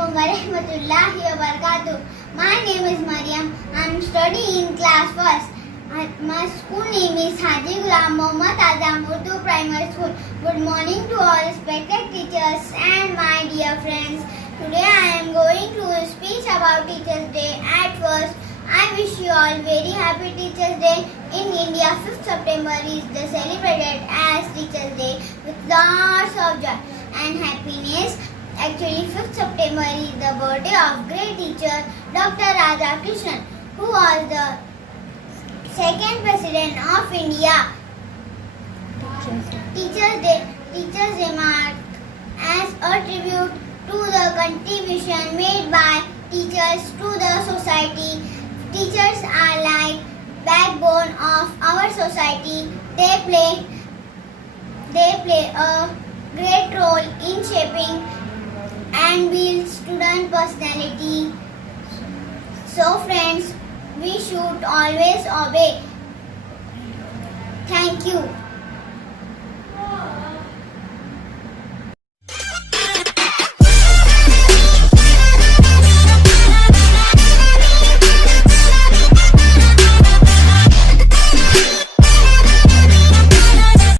Assalamualaikum warahmatullahi wabarakatuh. My name is Mariam. I am studying in class first. My school name is Haji Ghulam Mohammad Azam Urdu Primary School. Good morning to all respected teachers and my dear friends. Today I am going to speak about Teachers Day. At first, I wish you all very happy Teachers Day. In India, 5th September is celebrated as Teachers Day with lots of joy and happiness. Actually, 5th September is the birthday of great teacher Dr. Radhakrishnan, who was the second president of India. Teachers Day marked as a tribute to the contribution made by teachers to the society. Teachers are like backbone of our society. They play a great role in shaping and build student personality. So friends, we should always obey. Thank you.